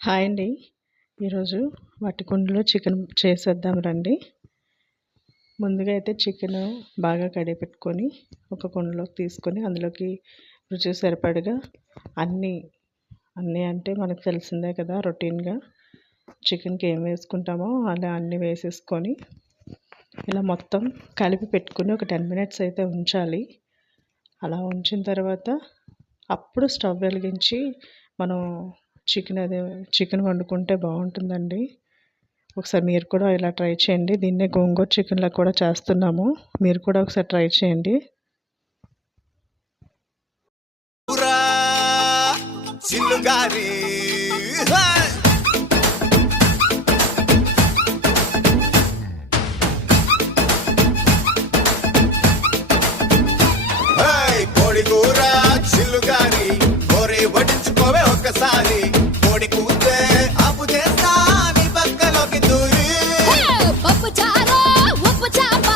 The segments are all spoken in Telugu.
హాయ్ అండి. ఈరోజు వట్టికుండలో చికెన్ చేసేద్దాం రండి. ముందుగా అయితే చికెను బాగా కడిగిపెట్టుకొని ఒక కుండలోకి తీసుకొని అందులోకి రుచికి సరిపడగా అన్నీ అంటే మనకు తెలిసిందే కదా, రొటీన్గా చికెన్కి ఏం వేసుకుంటామో అలా అన్నీ వేసేసుకొని ఇలా మొత్తం కలిపి పెట్టుకొని ఒక 10 మినిట్స్ అయితే ఉంచాలి. అలా ఉంచిన తర్వాత అప్పుడు స్టవ్ వెలిగించి మనం చికెన్ వండుకుంటే బాగుంటుందండి. ఒకసారి మీరు కూడా ఇలా ట్రై చేయండి. దీన్నే గోంగూర చికెన్లా కూడా చేస్తున్నాము. మీరు కూడా ఒకసారి ట్రై చేయండి. ఒకసారి కోడి కూతే అప్పు చేస్తా నీ పక్కలోకి దూరి పప్పు చారు ఉప్పు చాప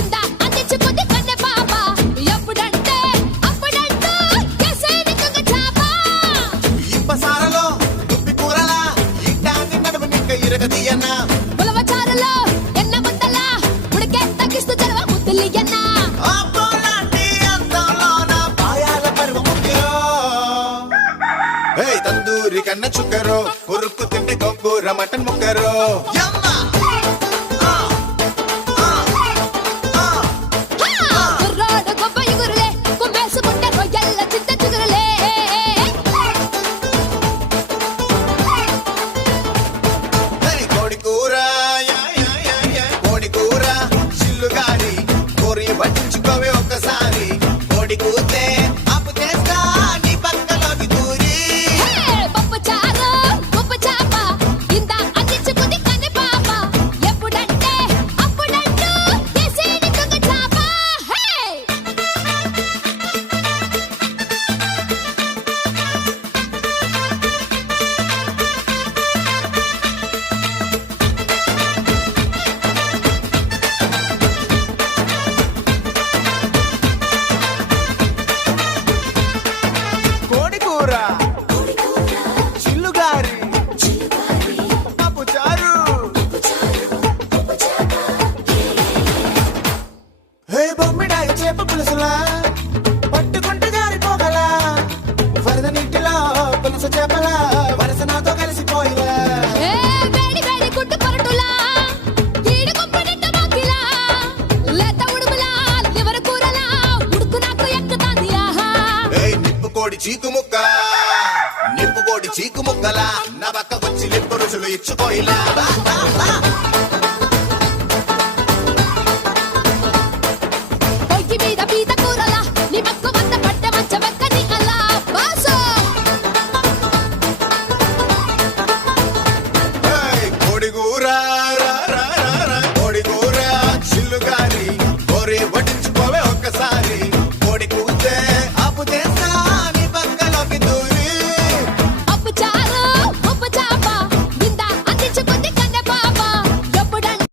ఇంద అందించుకుంది కన్నె పాప ఎప్పుడంటే అప్పుడంటూ కేసేని కుంగ చాప ఇప్పసారలో దుప్పి కూరలా ఇట్టాన్ని నడుము నిక్క ఇరగదీయన్న ఉలవ చారులో ఎన్న ముద్దల ఉడికే తగ్గిస్తూ జరవ ముద్దులియన్న అబ్బోలాంటి అందంలోన పాయాల పరువు ముఖ్యో తందూరి కన్న చుక్కరో ఉరుక్కు తిండి గొంగూర మటన్ ముక్కరో కుర్రాడు గొప్ప ఇగురులే కుమ్మేసుకుంటే రొయ్యల్ల చింత చిగురులే కోడి కూర కోడి కూర చిల్లుగారి కోరి పట్టించుకోవే ఒక్కసారి కోడి కూతే అప్పు చేస్తా నీ పక్కలోకి దూరి పప్పు చారు ఉప్పు చాప ఇంద అందించుకుంది కన్నె పాప ఎప్పుడంటే అప్పుడంటూ కేసేని కుంగ చాప కోడి కూర చిల్లుగారి పప్పు చారు బొమ్మిడాయి చేప పులుసులా పట్టుకుంటే జారిపోగలా వరద నీటిలో పులుసు చేపలా వరస నాతో కలిసిపోయిలా వేడి వేడి గుడ్డు పరటులా ఈడు కొంపనింట మాకిలా లేత ఉడుములా లివర్ కూరలా ఉడుకు నాకు ఎక్కుతాంది ఆహా నిప్పు కోడి చీకు ముక్కలా నా పక్క వచ్చి లింపు రుచులు ఇచ్చుకోయిలా